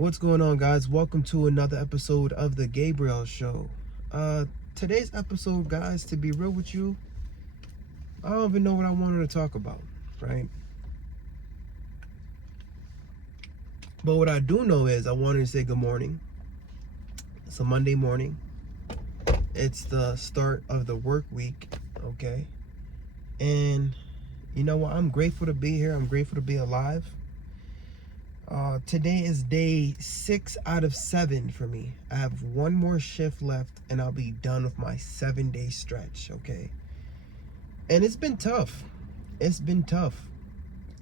What's going on, guys? Welcome to another episode of the Gabriel Show. Today's episode, guys, to be real with you, I don't even know what I wanted to talk about, right? But what I do know is I wanted to say good morning. It's a Monday morning. It's the start of the work week, okay? And you know what? I'm grateful to be here. I'm grateful to be alive. Today is day 6 out of 7 for me. I have one more shift left and I'll be done with my 7-day stretch, okay? And it's been tough. It's been tough.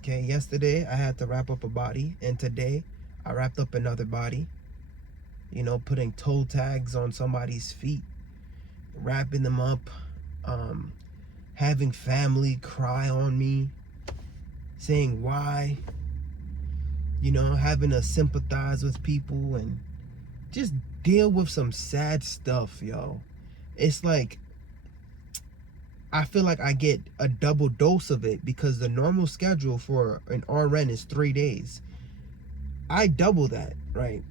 Okay, yesterday I had to wrap up a body, and today I wrapped up another body. You know, putting toe tags on somebody's feet, wrapping them up, having family cry on me, saying why. You know, having to sympathize with people and just deal with some sad stuff, yo. It's like, I feel like I get a double dose of it because the normal schedule for an RN is 3 days. I double that, right?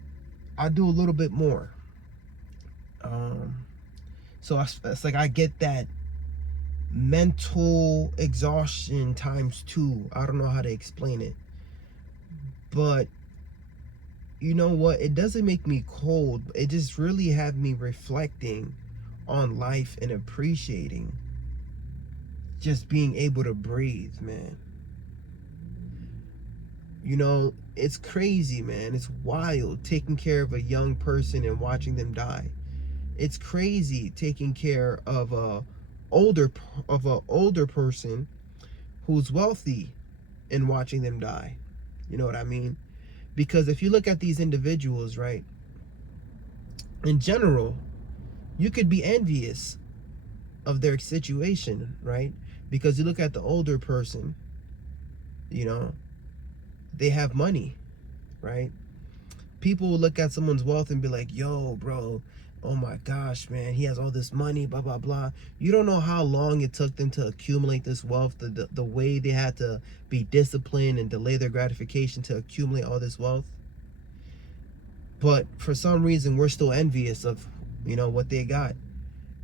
I do a little bit more. So it's like I get that mental exhaustion times 2. I don't know how to explain it. But you know what? It doesn't make me cold. It just really had me reflecting on life and appreciating just being able to breathe, man. You know, it's crazy, man. It's wild taking care of a young person and watching them die. It's crazy taking care of a older person who's wealthy and watching them die. You know what I mean? Because if you look at these individuals, right, in general, you could be envious of their situation, right? Because you look at the older person, you know, they have money, right? People will look at someone's wealth and be like, yo, bro, oh my gosh, man, he has all this money, blah, blah, blah. You don't know how long it took them to accumulate this wealth, the way they had to be disciplined and delay their gratification to accumulate all this wealth. But for some reason, we're still envious of, you know, what they got.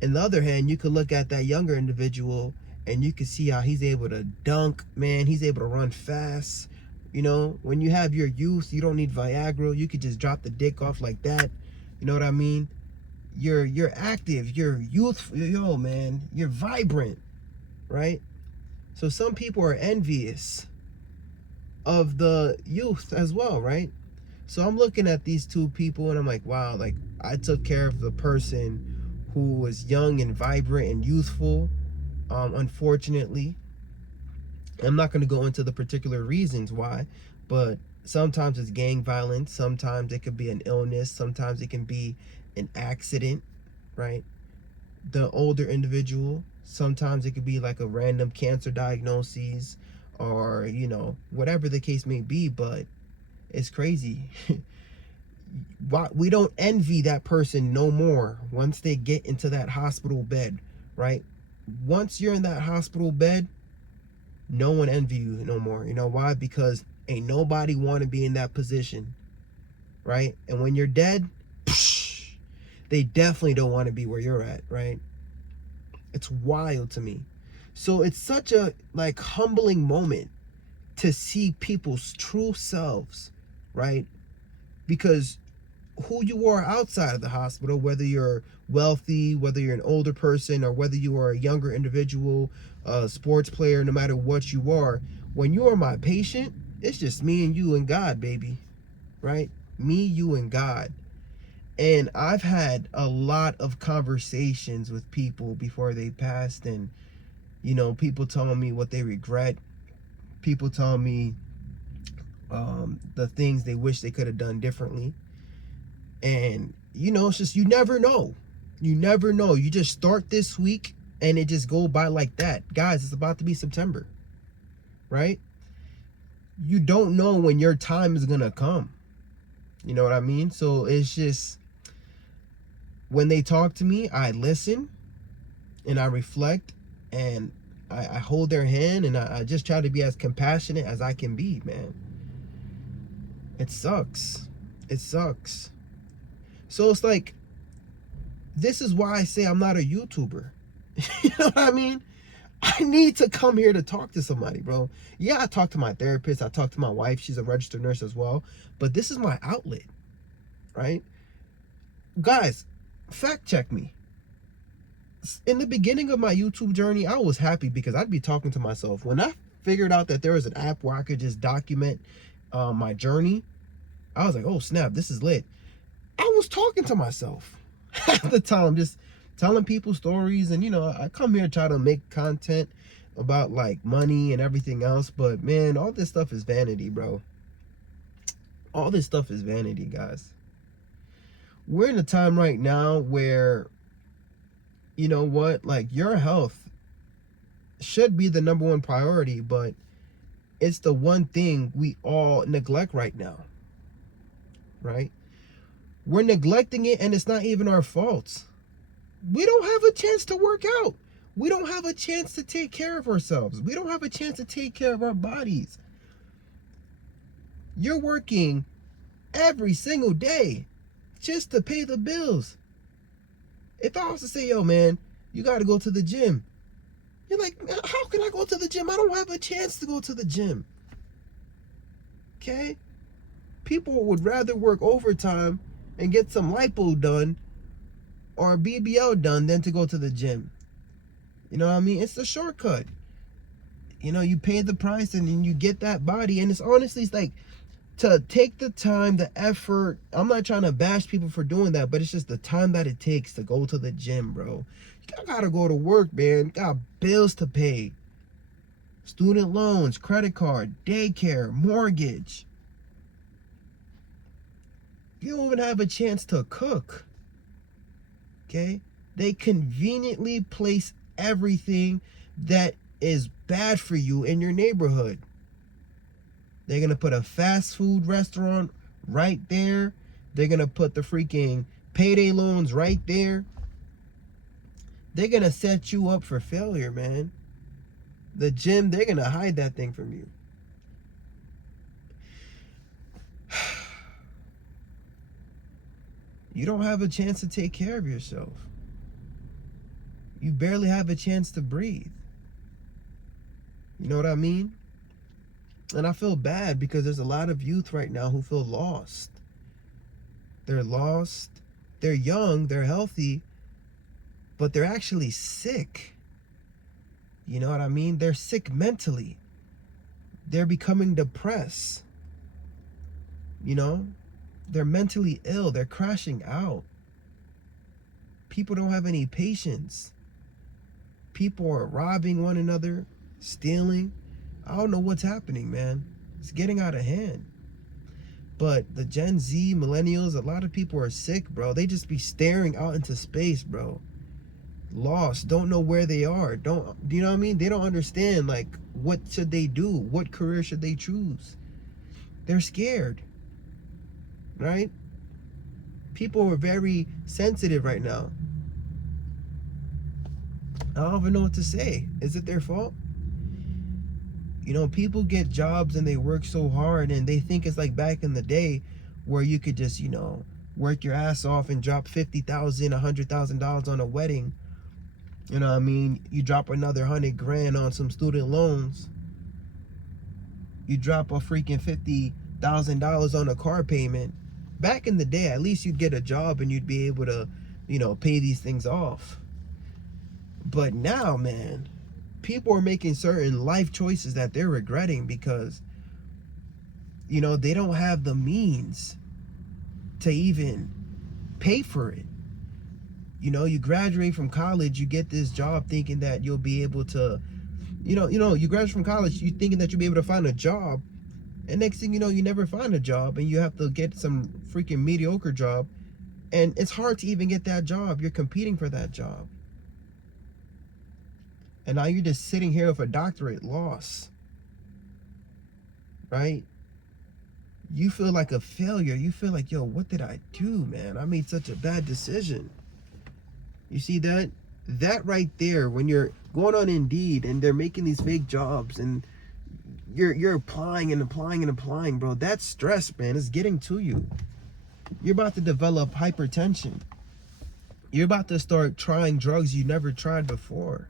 On the other hand, you could look at that younger individual and you can see how he's able to dunk, man. He's able to run fast. You know, when you have your youth, you don't need Viagra. You could just drop the dick off like that. You know what I mean? You're active. You're youthful. Yo, man, you're vibrant, right? So some people are envious of the youth as well, right? So I'm looking at these two people and I'm like, wow, like I took care of the person who was young and vibrant and youthful. Unfortunately, I'm not going to go into the particular reasons why, but sometimes it's gang violence, sometimes it could be an illness, sometimes it can be an accident, right? The older individual, sometimes it could be like a random cancer diagnosis or, you know, whatever the case may be, but it's crazy. We don't envy that person no more once they get into that hospital bed, right? Once you're in that hospital bed, no one envy you no more. You know why? Because ain't nobody want to be in that position, right? And when you're dead, they definitely don't want to be where you're at, right? It's wild to me. So it's such a like humbling moment to see people's true selves, right? Because who you are outside of the hospital, whether you're wealthy, whether you're an older person, or whether you are a younger individual, a sports player, no matter what you are, when you are my patient, it's just me and you and God, baby, right? Me, you, and God. And I've had a lot of conversations with people before they passed, and, you know, people telling me what they regret. People telling me the things they wish they could have done differently. And, you know, it's just, you never know. You never know. You just start this week and it just go by like that. Guys, it's about to be September, right? You don't know when your time is going to come. You know what I mean? So it's just, when they talk to me, I listen and I reflect and I hold their hand and I just try to be as compassionate as I can be, man. It sucks. It sucks. So it's like, this is why I say I'm not a YouTuber. You know what I mean? I need to come here to talk to somebody, bro. Yeah, I talk to my therapist. I talk to my wife. She's a registered nurse as well. But this is my outlet, right? Guys, fact check me. In the beginning of my YouTube journey, I was happy because I'd be talking to myself. When I figured out that there was an app where I could just document my journey, I was like, oh snap, this is lit. I was talking to myself half the time, just telling people stories. And I come here to try to make content about like money and everything else, but man, all this stuff is vanity, bro. All this stuff is vanity, guys. We're in a time right now where, you know what, like, your health should be the number one priority, but it's the one thing we all neglect right now, right? We're neglecting it, and it's not even our fault. We don't have a chance to work out. We don't have a chance to take care of ourselves. We don't have a chance to take care of our bodies. You're working every single day just to pay the bills. If I was to say, yo, man, you got to go to the gym, you're like, how can I go to the gym? I don't have a chance to go to the gym. Okay? People would rather work overtime and get some lipo done or BBL done than to go to the gym. You know what I mean? It's the shortcut. You pay the price and then you get that body. And it's honestly, it's like, to take the time, the effort. I'm not trying to bash people for doing that, but it's just the time that it takes to go to the gym, bro. You gotta go to work, man. You got bills to pay. Student loans, credit card, daycare, mortgage. You don't even have a chance to cook. Okay? They conveniently place everything that is bad for you in your neighborhood. They're going to put a fast food restaurant right there. They're going to put the freaking payday loans right there. They're going to set you up for failure, man. The gym, they're going to hide that thing from you. You don't have a chance to take care of yourself. You barely have a chance to breathe. You know what I mean? And I feel bad because there's a lot of youth right now who feel lost. They're lost. They're young. They're healthy. But they're actually sick. You know what I mean? They're sick mentally. They're becoming depressed. They're mentally ill. They're crashing out. People don't have any patience. People are robbing one another, stealing. I don't know what's happening, man. It's getting out of hand. But the Gen Z, millennials, a lot of people are sick, bro. They just be staring out into space, bro. Lost, don't know where they are. Do you know what I mean? They don't understand, like, what should they do? What career should they choose? They're scared, right? People are very sensitive right now. I don't even know what to say. Is it their fault? People get jobs and they work so hard and they think it's like back in the day where you could just, work your ass off and drop $50,000, $100,000 on a wedding. You know what I mean? You drop another $100,000 on some student loans. You drop a freaking $50,000 on a car payment. Back in the day, at least you'd get a job and you'd be able to, pay these things off. But now, man, people are making certain life choices that they're regretting because, they don't have the means to even pay for it. You graduate from college, you get this job thinking that you'll be able to, you graduate from college, you thinking that you'll be able to find a job. And next thing you know, you never find a job and you have to get some freaking mediocre job. And it's hard to even get that job. You're competing for that job. And now you're just sitting here with a doctorate loss, right? You feel like a failure. You feel like, yo, what did I do, man? I made such a bad decision. You see that? That right there, when you're going on Indeed and they're making these fake jobs and you're applying and applying and applying, bro, that's stress, man. It's getting to you. You're about to develop hypertension. You're about to start trying drugs you never tried before.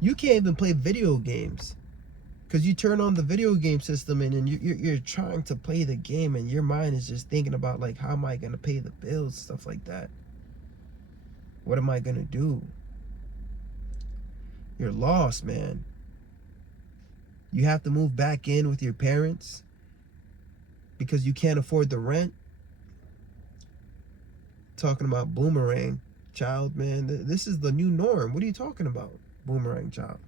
You can't even play video games because you turn on the video game system and you're trying to play the game and your mind is just thinking about like, how am I going to pay the bills, stuff like that. What am I going to do? You're lost, man. You have to move back in with your parents because you can't afford the rent. Talking about boomerang child, man. This is the new norm. What are you talking about? Boomerang child.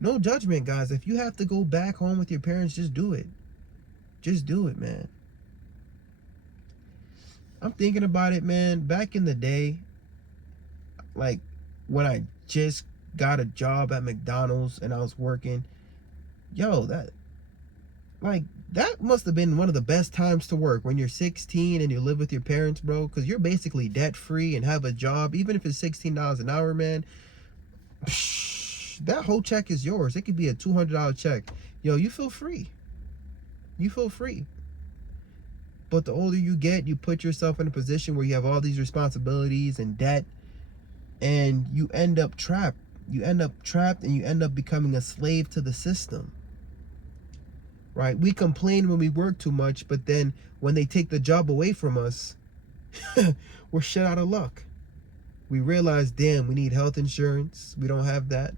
No judgment, guys. If you have to go back home with your parents, just do it. Just do it, man. I'm thinking about it, man. Back in the day, like when I just got a job at McDonald's and I was working, yo, that must have been one of the best times to work, when you're 16 and you live with your parents, bro, because you're basically debt free and have a job. Even if it's $16 an hour, man, that whole check is yours. It could be a $200 check. Yo, you feel free. You feel free. But the older you get, you put yourself in a position where you have all these responsibilities and debt, and you end up trapped. You end up trapped and you end up becoming a slave to the system. Right? We complain when we work too much, but then when they take the job away from us, we're shit out of luck. We realize, damn, we need health insurance. We don't have that.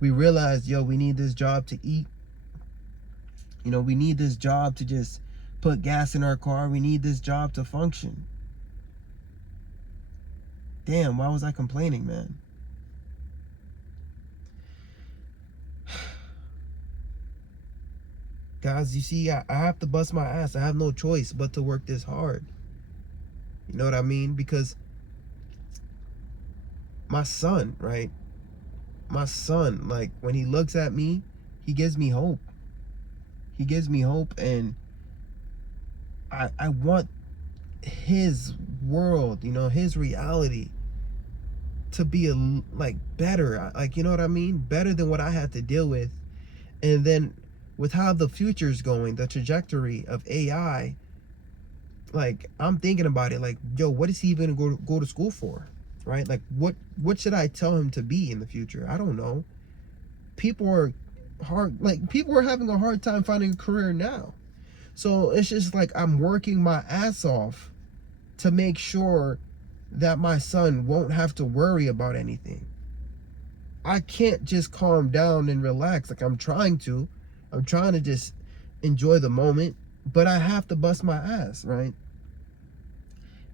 We realize, yo, we need this job to eat. You know, we need this job to just put gas in our car. We need this job to function. Damn, why was I complaining, man? Guys, you see, I have to bust my ass. I have no choice but to work this hard. You know what I mean? Because my son, right? My son, like, when he looks at me, he gives me hope. He gives me hope, and I want his world, you know, his reality to be like better. Like, you know what I mean? Better than what I had to deal with. And then with how the future's going, the trajectory of AI, like, I'm thinking about it, like, yo, what is he even go to school for? Right? Like, what should I tell him to be in the future? I don't know. People are having a hard time finding a career now. So it's just like I'm working my ass off to make sure that my son won't have to worry about anything. I can't just calm down and relax like I'm trying to. I'm trying to just enjoy the moment, but I have to bust my ass, right?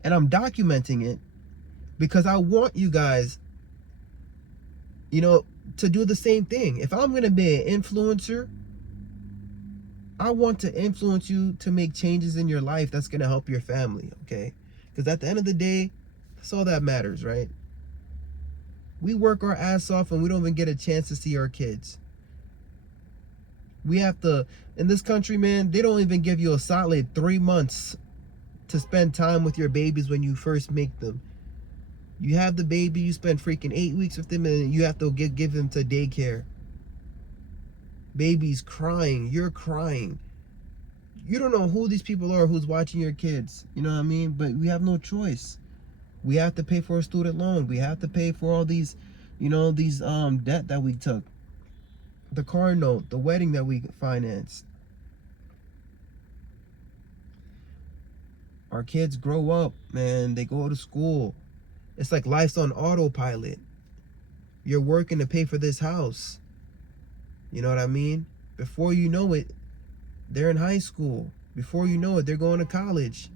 And I'm documenting it because I want you guys, you know, to do the same thing. If I'm going to be an influencer, I want to influence you to make changes in your life that's going to help your family, okay? Because at the end of the day, that's all that matters, right? We work our ass off and we don't even get a chance to see our kids. We have to, in this country, man, they don't even give you a solid 3 months to spend time with your babies when you first make them. You have the baby, you spend freaking 8 weeks with them, and you have to give them to daycare. Baby's crying, you're crying. You don't know who these people are who's watching your kids. You know what I mean? But we have no choice. We have to pay for a student loan. We have to pay for all these, you know, these debt that we took. The car note, the wedding that we financed. Our kids grow up, man. They go to school. It's like life's on autopilot. You're working to pay for this house. You know what I mean? Before you know it, they're in high school. Before you know it, they're going to college.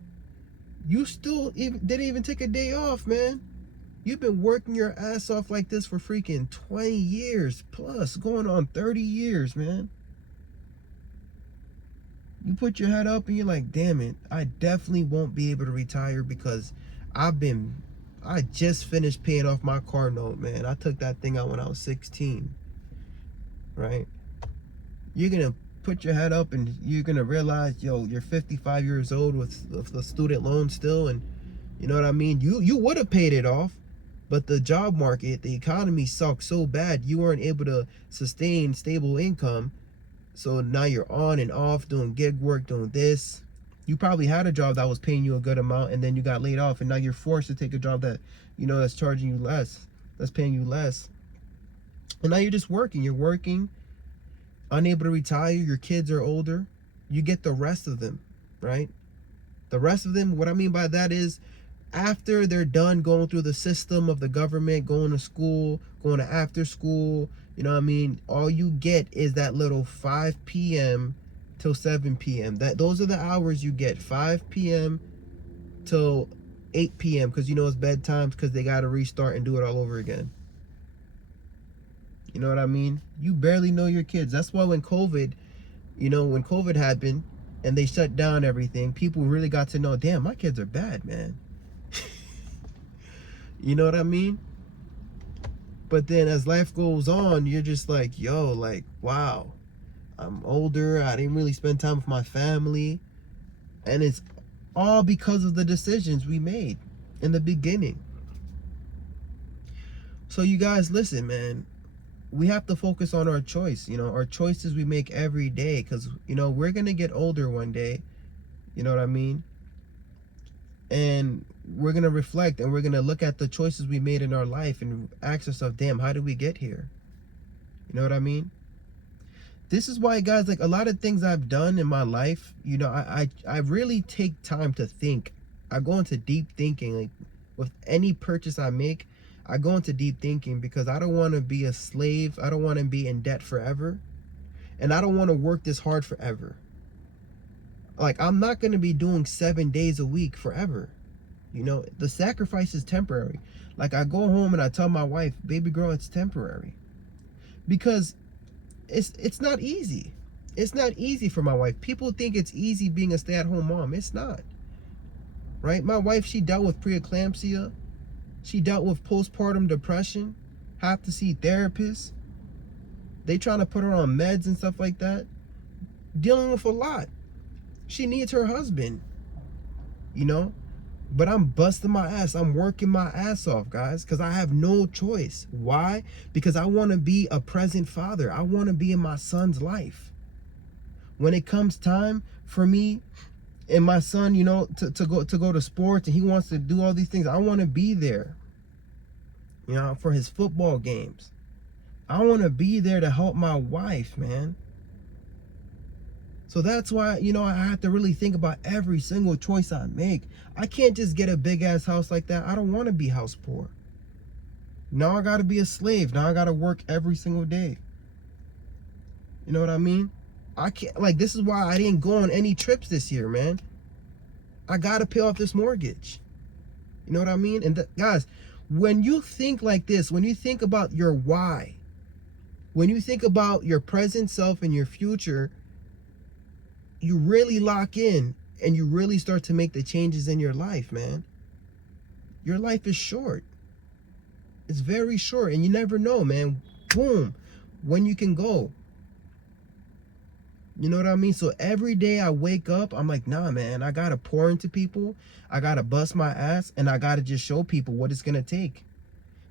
You still didn't even take a day off, man. You've been working your ass off like this for freaking 20 years plus, going on 30 years, man. You put your head up and you're like, damn it, I definitely won't be able to retire because I just finished paying off my car note, man. I took that thing out when I was 16, right? You're going to put your head up and you're going to realize, yo, you're 55 years old with the student loan still, and you know what I mean? You would have paid it off, but the job market, the economy sucked so bad, you weren't able to sustain stable income. So now you're on and off doing gig work, doing this. You probably had a job that was paying you a good amount, and then you got laid off, and now you're forced to take a job that, that's charging you less, that's paying you less. And now you're just working. You're working, unable to retire. Your kids are older. You get the rest of them, right? The rest of them, what I mean by that is, after they're done going through the system of the government, going to school, going to after school, all you get is that little 5 p.m. till 7 p.m. Those are the hours you get, 5 p.m. till 8 p.m. because it's bedtime, because they got to restart and do it all over again. You know what I mean? You barely know your kids. That's why when COVID happened and they shut down everything, people really got to know, damn, my kids are bad, man. You know what I mean? But then as life goes on, you're just like, yo, like, wow, I'm older. I didn't really spend time with my family. And it's all because of the decisions we made in the beginning. So you guys, listen, man, we have to focus on our choice, our choices we make every day, because, we're going to get older one day. You know what I mean? And we're going to reflect, and we're going to look at the choices we made in our life and ask ourselves, damn, how did we get here? You know what I mean? This is why, guys, like a lot of things I've done in my life, I really take time to think. I go into deep thinking. Like with any purchase I make, I go into deep thinking, because I don't want to be a slave. I don't want to be in debt forever. And I don't want to work this hard forever. Like, I'm not going to be doing 7 days a week forever. The sacrifice is temporary. Like, I go home and I tell my wife, baby girl, it's temporary. Because it's not easy. It's not easy for my wife. People think it's easy being a stay-at-home mom. It's not. Right? My wife, she dealt with preeclampsia. She dealt with postpartum depression. Have to see therapists. They trying to put her on meds and stuff like that. Dealing with a lot. She needs her husband. But I'm busting my ass. I'm working my ass off, guys, because I have no choice. Why? Because I want to be a present father. I want to be in my son's life. When it comes time for me and my son, to go to sports, and he wants to do all these things, I want to be there, for his football games. I want to be there to help my wife, man. So that's why, I have to really think about every single choice I make. I can't just get a big ass house like that. I don't want to be house poor. Now I got to be a slave. Now I got to work every single day. You know what I mean? I can't, like, this is why I didn't go on any trips this year, man. I got to pay off this mortgage. You know what I mean? And guys, when you think like this, when you think about your why, when you think about your present self and your future, you really lock in and you really start to make the changes in your life, man. Your life is short. It's very short, and you never know, man. Boom, when you can go. You know what I mean? So every day I wake up, I'm like, nah, man, I gotta pour into people. I gotta bust my ass, and I gotta just show people what it's gonna take.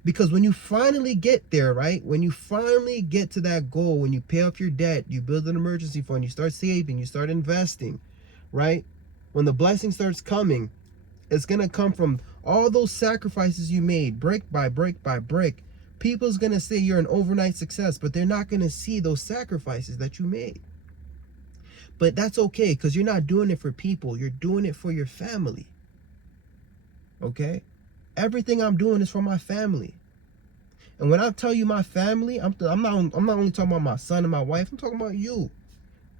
Because when you finally get there, right? When you finally get to that goal, when you pay off your debt, you build an emergency fund, you start saving, you start investing, right? When the blessing starts coming, it's going to come from all those sacrifices you made, brick by brick by brick. People's going to say you're an overnight success, but they're not going to see those sacrifices that you made. But that's okay, because you're not doing it for people. You're doing it for your family. Okay? Everything I'm doing is for my family. And when I tell you my family, I'm not only talking about my son and my wife. I'm talking about you,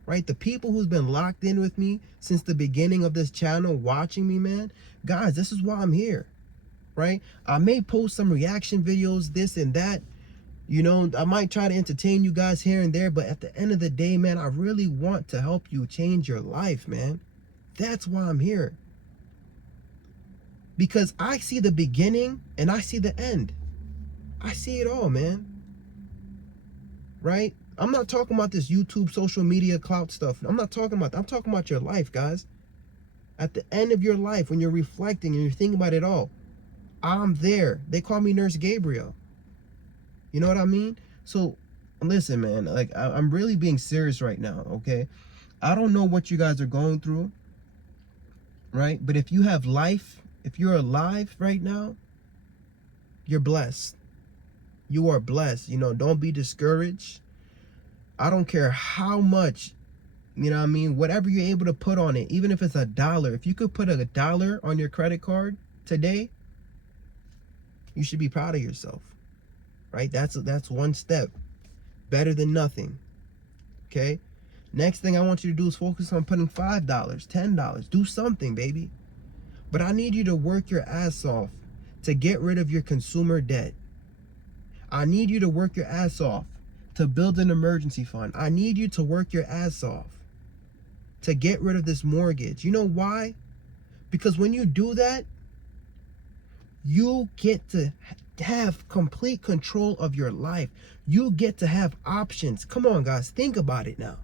right? The people who's been locked in with me since the beginning of this channel, watching me, man. Guys, this is why I'm here, right? I may post some reaction videos, this and that. I might try to entertain you guys here and there, but at the end of the day, man, I really want to help you change your life, man. That's why I'm here. Because I see the beginning and I see the end. I see it all, man. Right? I'm not talking about this YouTube, social media, clout stuff. I'm not talking about that. I'm talking about your life, guys. At the end of your life, when you're reflecting and you're thinking about it all, I'm there. They call me Nurse Gabriel. You know what I mean? So listen, man, like I'm really being serious right now, okay? I don't know what you guys are going through, right? But if you have life, if you're alive right now, you're blessed. You are blessed. You know, don't be discouraged. I don't care how much, you know what I mean, whatever you're able to put on it, even if it's $1. If you could put $1 on your credit card today, you should be proud of yourself, right? That's one step better than nothing. Okay. Next thing I want you to do is focus on putting $5, $10. Do something, baby. But I need you to work your ass off to get rid of your consumer debt. I need you to work your ass off to build an emergency fund. I need you to work your ass off to get rid of this mortgage. You know why? Because when you do that, you get to have complete control of your life. You get to have options. Come on, guys, think about it now.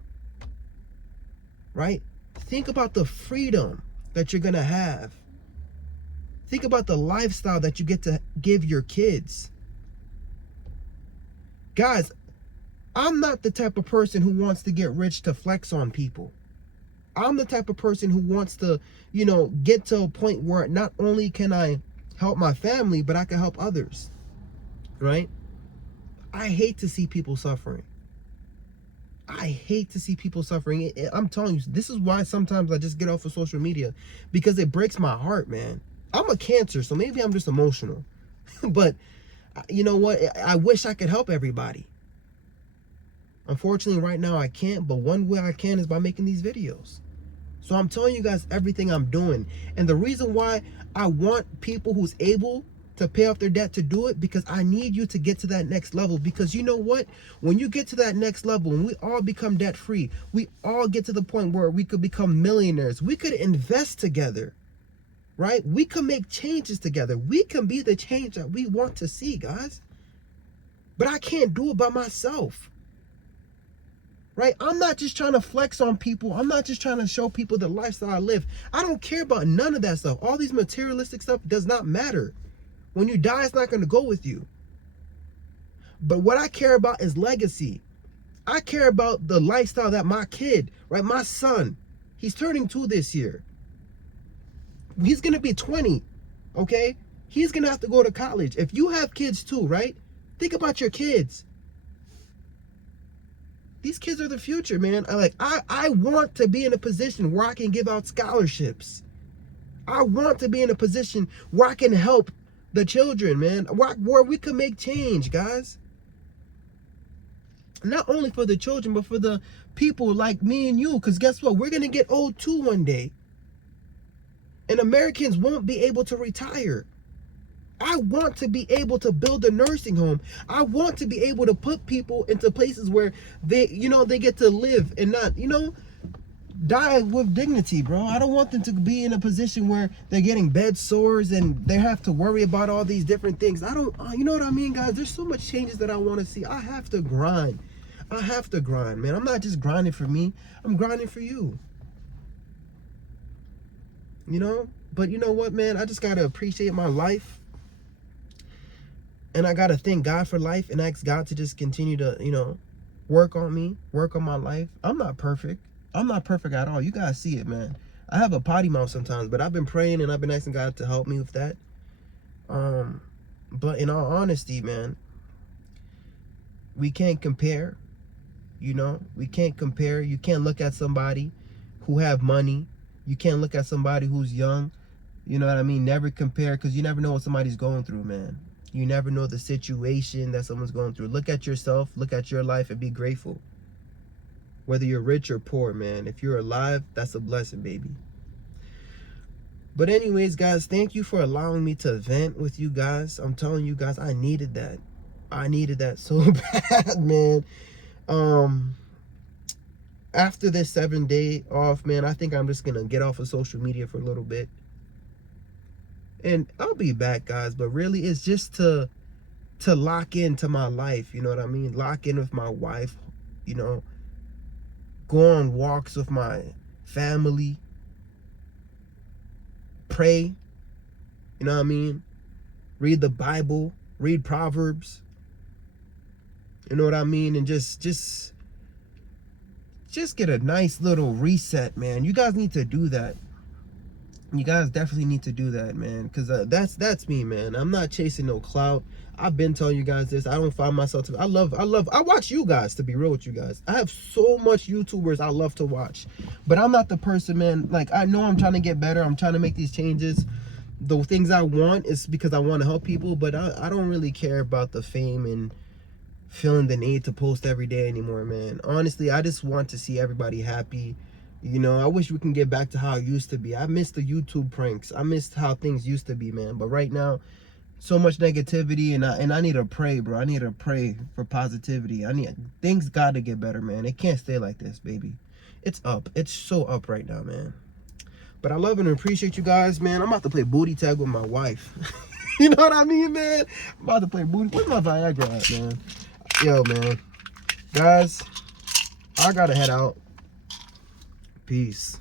Right? Think about the freedom that you're going to have. Think about the lifestyle that you get to give your kids. Guys, I'm not the type of person who wants to get rich to flex on people. I'm the type of person who wants to, you know, get to a point where not only can I help my family, but I can help others. Right? I hate to see people suffering. I hate to see people suffering. I'm telling you, this is why sometimes I just get off of social media, because it breaks my heart, man. I'm a Cancer, so maybe I'm just emotional. But you know what? I wish I could help everybody. Unfortunately, right now I can't, but one way I can is by making these videos. So I'm telling you guys everything I'm doing. And the reason why I want people who's able to pay off their debt to do it, because I need you to get to that next level. Because you know what? When you get to that next level, when we all become debt free, we all get to the point where we could become millionaires. We could invest together, right? We can make changes together. We can be the change that we want to see, guys. But I can't do it by myself. Right? I'm not just trying to flex on people. I'm not just trying to show people the lifestyle I live. I don't care about none of that stuff. All these materialistic stuff does not matter. When you die, it's not going to go with you. But what I care about is legacy. I care about the lifestyle that my kid, right, my son, he's turning 2 this year. He's going to be 20, okay? He's going to have to go to college. If you have kids too, right? Think about your kids. These kids are the future, man. I want to be in a position where I can give out scholarships. I want to be in a position where I can help the children, man. Where we can make change, guys. Not only for the children, but for the people like me and you. Because guess what? We're going to get old too one day. And Americans won't be able to retire. I want to be able to build a nursing home. I want to be able to put people into places where they, you know, they get to live and not, you know, die with dignity, bro. I don't want them to be in a position where they're getting bed sores and they have to worry about all these different things. You know what I mean, guys? There's so much changes that I want to see. I have to grind. I have to grind, man. I'm not just grinding for me. I'm grinding for you. You know? But you know what, man? I just got to appreciate my life. And I got to thank God for life and ask God to just continue to, you know, work on me, work on my life. I'm not perfect. I'm not perfect at all. You guys see it, man. I have a potty mouth sometimes, but I've been praying and I've been asking God to help me with that. But in all honesty, man, we can't compare. You know, we can't compare. You can't look at somebody who have money. You can't look at somebody who's young. You know what I mean? Never compare, because you never know what somebody's going through, man. You never know the situation that someone's going through. Look at yourself, look at your life, and be grateful. Whether you're rich or poor, man. If you're alive, that's a blessing, baby. But anyways, guys, thank you for allowing me to vent with you guys. I'm telling you guys, I needed that. I needed that so bad, man. After this 7-day off, man, I think I'm just going to get off of social media for a little bit. And I'll be back, guys. But really, it's just to lock into my life, you know what I mean? Lock in with my wife, you know, go on walks with my family, pray, you know what I mean? Read the Bible, read Proverbs, You know what I mean? And just get a nice little reset, man. You guys need to do that. You guys definitely need to do that, man, because that's me, man. I'm not chasing no clout. I've been telling you guys this. I don't find myself to. I watch you guys, to be real with you guys. I have so much YouTubers I love to watch, but I'm not the person, man. Like, I know I'm trying to get better. I'm trying to make these changes. The things I want is because I want to help people, but I don't really care about the fame and feeling the need to post every day anymore, man. Honestly, I just want to see everybody happy. You know, I wish we can get back to how it used to be. I miss the YouTube pranks. I missed how things used to be, man. But right now, so much negativity, and I need to pray, bro. I need to pray for positivity. Things got to get better, man. It can't stay like this, baby. It's up. It's so up right now, man. But I love and appreciate you guys, man. I'm about to play booty tag with my wife. You know what I mean, man? I'm about to play booty. Where's my Viagra at, man? Yo, man. Guys, I gotta head out. Peace.